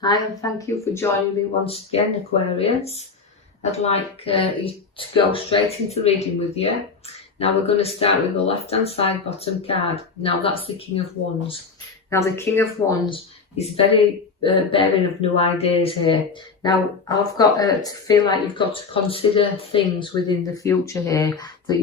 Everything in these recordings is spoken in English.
Hi, and thank you for joining me once again, Aquarius. I'd like you to go straight into reading with you. Now we're going to start with the left-hand side bottom card. Now that's the King of Wands. Now the King of Wands is very bearing of new ideas here. Now I've got to feel like you've got to consider things within the future here that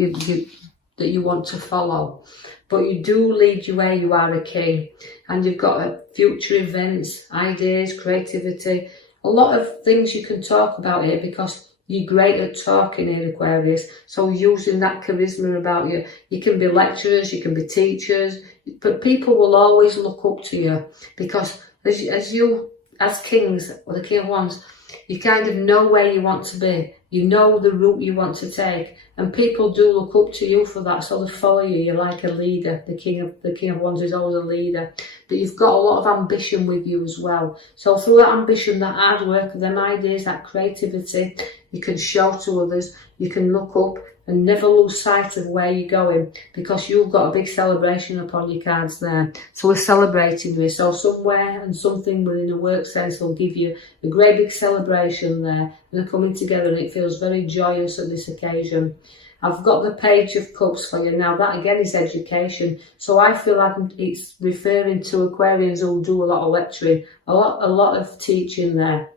you want to follow. But you do lead you where you are a king, and you've got future events, ideas, creativity, a lot of things you can talk about here because you're great at talking here, Aquarius. So using that charisma about you, you can be lecturers, you can be teachers, but people will always look up to you because as kings, or the King of Wands, you kind of know where you want to be. You know the route you want to take, and people do look up to you for that, so they follow you. You're like a leader. The King of Wands is always a leader, but you've got a lot of ambition with you as well. So through that ambition, that hard work, them ideas, that creativity, you can show to others. You can look up and never lose sight of where you're going, because you've got a big celebration upon your cards there. So we're celebrating you. So somewhere and something within a work sense will give you a great big celebration there, and they're coming together, and it feels very joyous at this occasion. I've got the Page of Cups for you. Now that again is education. So I feel like it's referring to Aquarians who do a lot of lecturing, a lot of teaching there.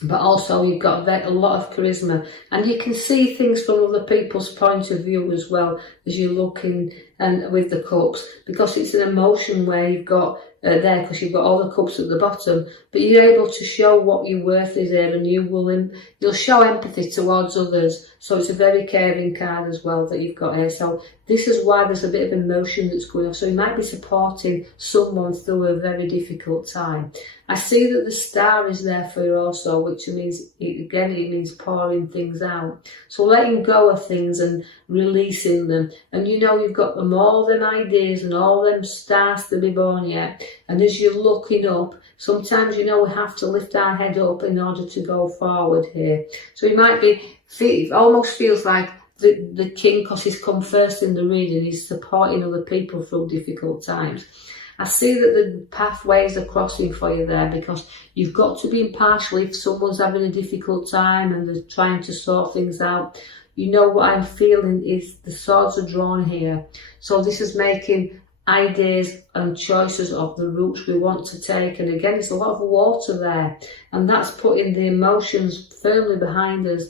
But also you've got a lot of charisma, and you can see things from other people's point of view as well as you're looking and with the cups, because it's an emotion where you've got there, because you've got all the cups at the bottom, but you're able to show what your worth is there, and you'll show empathy towards others. So it's a very caring card as well that you've got here. So this is why there's a bit of emotion that's going on. So you might be supporting someone through a very difficult time. I see that the Star is there for you also, which means, it means pouring things out. So letting go of things and releasing them. And you know you've got all them ideas and all them stars to be born yet. And as you're looking up, sometimes we have to lift our head up in order to go forward here. So you might it almost feels like the king, because he's come first in the reading, he's supporting other people through difficult times. I see that the pathways are crossing for you there, because you've got to be impartial if someone's having a difficult time and they're trying to sort things out. You know what I'm feeling is the swords are drawn here. So this is making ideas and choices of the routes we want to take. And again, it's a lot of water there. And that's putting the emotions firmly behind us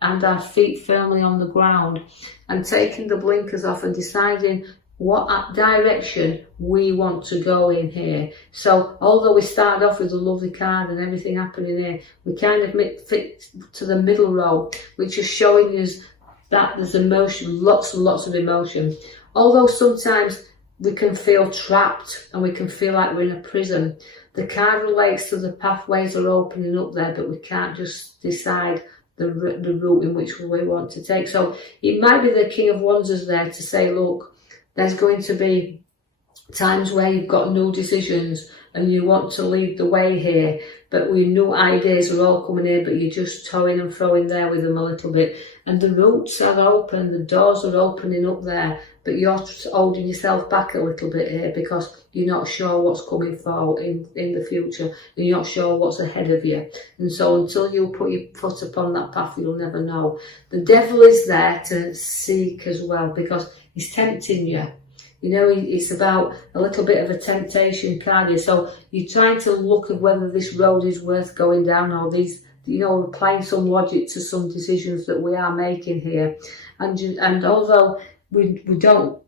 and our feet firmly on the ground, and taking the blinkers off and deciding what direction we want to go in here. So although we started off with a lovely card and everything happening here, we kind of fit to the middle row, which is showing us that there's emotion, lots and lots of emotion. Although sometimes we can feel trapped and we can feel like we're in a prison, the card relates to the pathways are opening up there, but we can't just decide the route in which we want to take. So it might be the King of Wands is there to say, look, there's going to be times where you've got new decisions and you want to lead the way here, but with new ideas are all coming in, but you're just toing and throwing there with them a little bit. And the routes are open, the doors are opening up there, but you're holding yourself back a little bit here because you're not sure what's coming forward in the future, and you're not sure what's ahead of you. And so until you put your foot upon that path, you'll never know. The devil is there to seek as well, because he's tempting you. It's about a little bit of a temptation card here. So you're trying to look at whether this road is worth going down, or these, applying some logic to some decisions that we are making here. And although we've got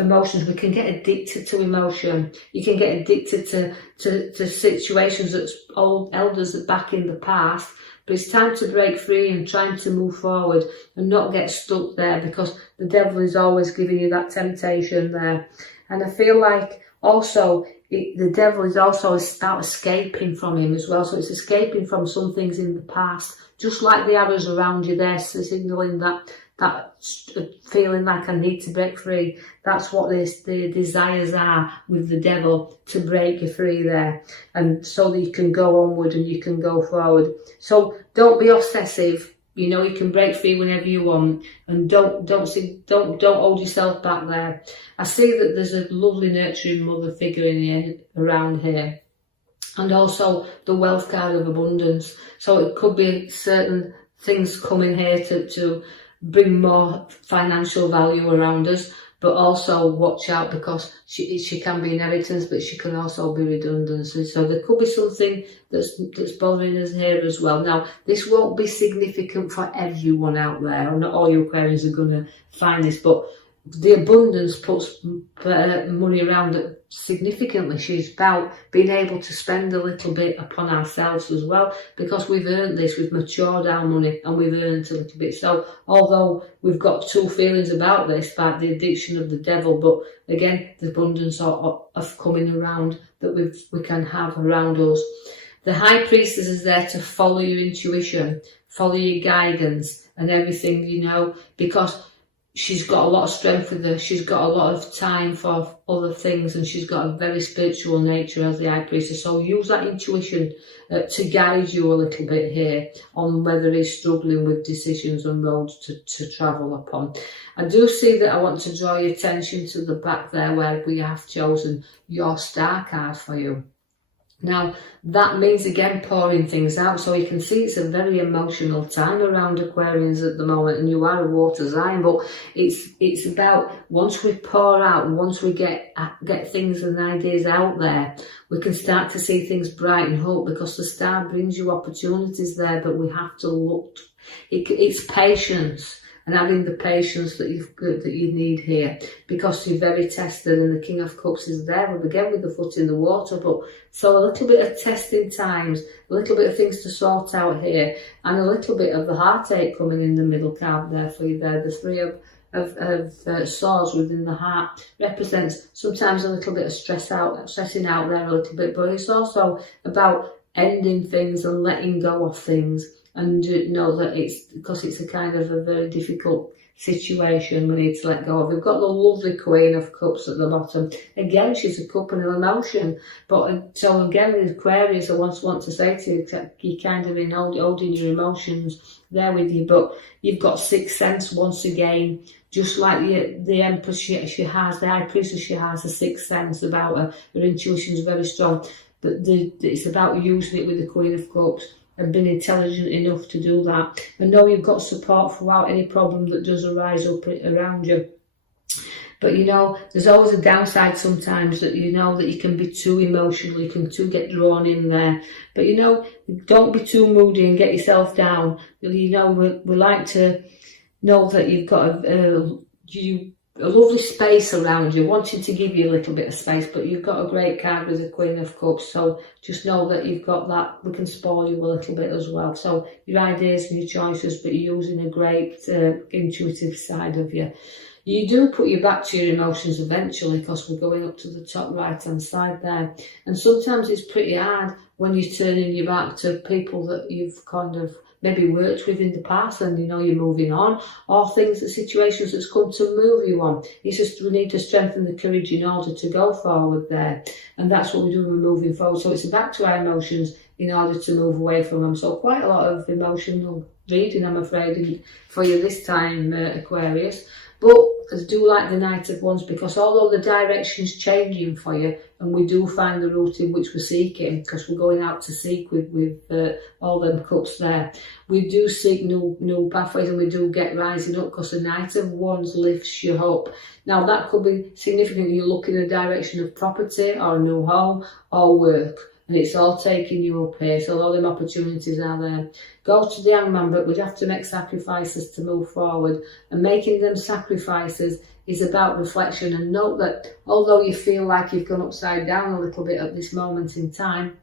emotions, we can get addicted to emotion. You can get addicted to situations that old elders are back in the past. But it's time to break free and trying to move forward and not get stuck there, because the devil is always giving you that temptation there. And I feel like also the devil is also about escaping from him as well. So it's escaping from some things in the past, just like the arrows around you there, so signaling that feeling like I need to break free. That's what the desires are with the devil, to break you free there, and so that you can go onward and you can go forward. So don't be obsessive. You can break free whenever you want, and don't hold yourself back there. I see that there's a lovely nurturing mother figure around here. and also the wealth card of abundance. So it could be certain things coming here to bring more financial value around us, but also watch out because she can be inheritance, but she can also be redundancy. So there could be something that's bothering us here as well. Now, this won't be significant for everyone out there. Not all you Aquarians are going to find this, but the abundance puts money around it significantly. She's about being able to spend a little bit upon ourselves as well, because we've earned this, we've matured our money and we've earned a little bit. So although we've got two feelings about this, about the addiction of the devil, but again, the abundance of coming around that we can have around us. The High Priestess is there to follow your intuition, follow your guidance and everything, you know, because she's got a lot of strength with her. She's got a lot of time for other things, and she's got a very spiritual nature as the High Priestess. So use that intuition to guide you a little bit here on whether he's struggling with decisions and roads to travel upon. I do see that I want to draw your attention to the back there where we have chosen your star card for you. Now, that means, again, pouring things out. So you can see it's a very emotional time around Aquarians at the moment, and you are a water sign, but it's about once we pour out, once we get things and ideas out there, we can start to see things brighten up, because the star brings you opportunities there, but we have to look. It's patience. And having the patience that you need here, because you're very tested, and the King of Cups is there, again with the foot in the water. But so a little bit of testing times, a little bit of things to sort out here, and a little bit of the heartache coming in the middle card there for you there. The Three of Swords within the heart represents sometimes a little bit of stressing out there a little bit, but it's also about ending things and letting go of things. And know that it's because it's a kind of a very difficult situation we need to let go of. We've got the lovely Queen of Cups at the bottom. Again, she's a cup and an emotion. But so again, in Aquarius, I want to say to you, you're kind of holding your emotions there with you. But you've got sixth sense once again, just like the Empress she has, the High Priestess, she has a sixth sense about her. Her intuition is very strong. But it's about using it with the Queen of Cups and being intelligent enough to do that, and know you've got support throughout any problem that does arise up around you. But you know, there's always a downside sometimes, that you know that you can be too emotional, you can get drawn in there. But you know, don't be too moody and get yourself down. You know, we like to know that you've got a lovely space around you, wanting to give you a little bit of space, but you've got a great card with the Queen of Cups, so just know that you've got that. We can spoil you a little bit as well. So your ideas and your choices, but you're using a great intuitive side of you. You do put your back to your emotions eventually, because we're going up to the top right hand side there, and sometimes it's pretty hard when you're turning your back to people that you've kind of maybe worked with in the past, and you know you're moving on, or situations that's come to move you on. It's just we need to strengthen the courage in order to go forward there, and that's what we're doing. We're moving forward, so it's back to our emotions in order to move away from them. So quite a lot of emotional reading, I'm afraid, for you this time, Aquarius. But I do like the Knight of Wands, because although the direction's changing for you, and we do find the route in which we're seeking, because we're going out to seek with all them cups there, we do seek new pathways, and we do get rising up, because the Knight of Wands lifts you up. Now that could be significant. You look in the direction of property or a new home or work, and it's all taking you up here. So all them opportunities are there. Go to the Hangman, but we'd have to make sacrifices to move forward, and making them sacrifices is about reflection. And note that although you feel like you've gone upside down a little bit at this moment in time,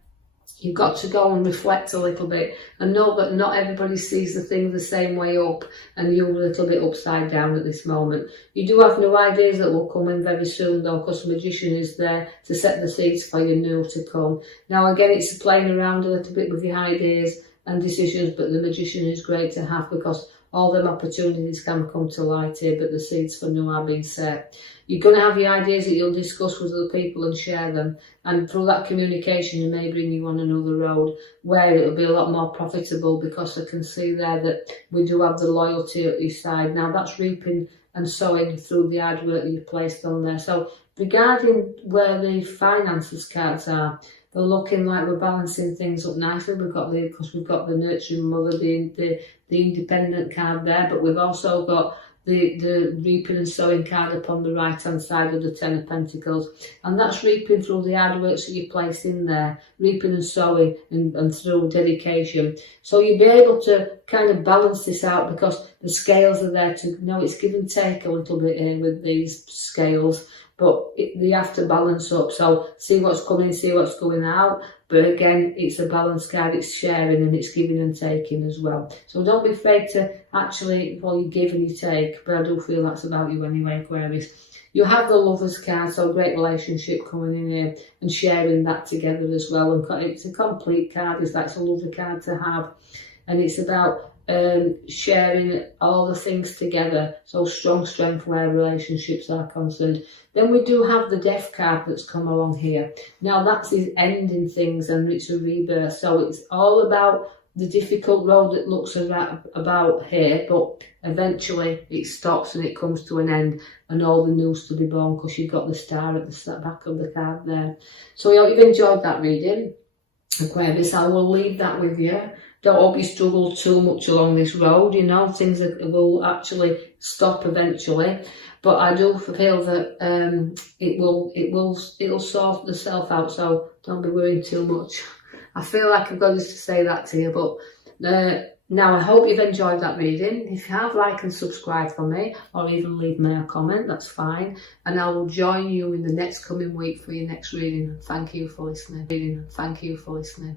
you've got to go and reflect a little bit, and know that not everybody sees the thing the same way up, and you're a little bit upside down at this moment. You do have new ideas that will come in very soon though, because the Magician is there to set the seeds for your new to come. Now again, it's playing around a little bit with your ideas and decisions, but the Magician is great to have, because all them opportunities can come to light here, but the seeds for new are being set. You're going to have your ideas that you'll discuss with other people and share them, and through that communication it may bring you on another road where it'll be a lot more profitable, because I can see there that we do have the loyalty at your side. Now that's reaping and sowing through the hard work that you've placed on there. So regarding where the finances cards are, We're looking like we're balancing things up nicely. Because we've got the nurturing mother, the independent card there, but we've also got the reaping and sowing card upon the right hand side of the Ten of Pentacles, and that's reaping through the hard work that you place in there, reaping and sowing, and through dedication. So you'll be able to kind of balance this out, because the scales are there to, you know, it's give and take a little bit here with these scales, but they have to balance up. So see what's coming, see what's going out. But again, it's a balance card, it's sharing and it's giving and taking as well. So don't be afraid to actually, well, you give and you take, but I do feel that's about you anyway, Aquarius. You have the Lovers card, so great relationship coming in here and sharing that together as well. And it's a complete card, that's a lovely card to have. And it's about sharing all the things together, so strong strength where relationships are concerned. Then we do have the Death card that's come along here. Now that's his ending things, and it's a rebirth, so it's all about the difficult road that looks about here, but eventually it stops and it comes to an end, and all the news to be born, because you've got the star at the back of the card there. So I hope you've enjoyed that reading, Aquarius. I will leave that with you. Don't hope you struggle too much along this road, you know, things will actually stop eventually. But I do feel that it'll sort itself out, so don't be worrying too much. I feel like I've got to say that to you, but now I hope you've enjoyed that reading. If you have, like and subscribe for me, or even leave me a comment, that's fine. And I will join you in the next coming week for your next reading. Thank you for listening. Thank you for listening.